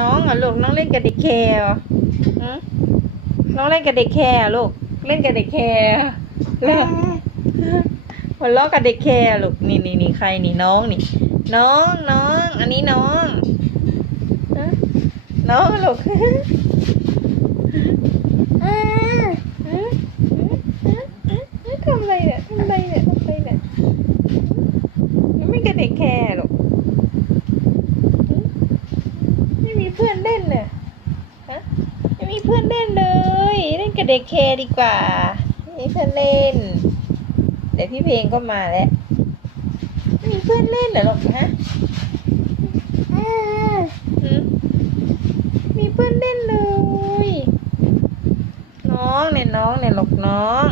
น้องเหรอลูกน้องเล่นกับเด็กแคร์น้องเล่นกับเด็กแคร์ลูกเล่นกับเด็กแคร์เหรอหัวเราะกับเด็กแคร์ลูกนี่นี่นี่ใครนี่น้องนี่ น้องน้องอันนี้น้องน้องลูกอ่าฮะฮะฮะฮะทำอะไรเนี่ยทำอะไรเนี่ยทำอะไรเนี่ยไม่กับเด็กแคร์หรอกไม่มีเพื่อนเล่นเลยฮะไม่มีเพื่อนเล่นเลย เล่นกับเด็กแคร์ดีกว่าไม่มีเพื่อนเล่น เดี๋ยวพี่เพลงก็มาแล้วไม่มีเพื่อนเล่นเหรอหรอกฮะอ่าหืมมีเพื่อนเล่นเลย น้องเนี่ยน้องเนี่ยหลกน้อง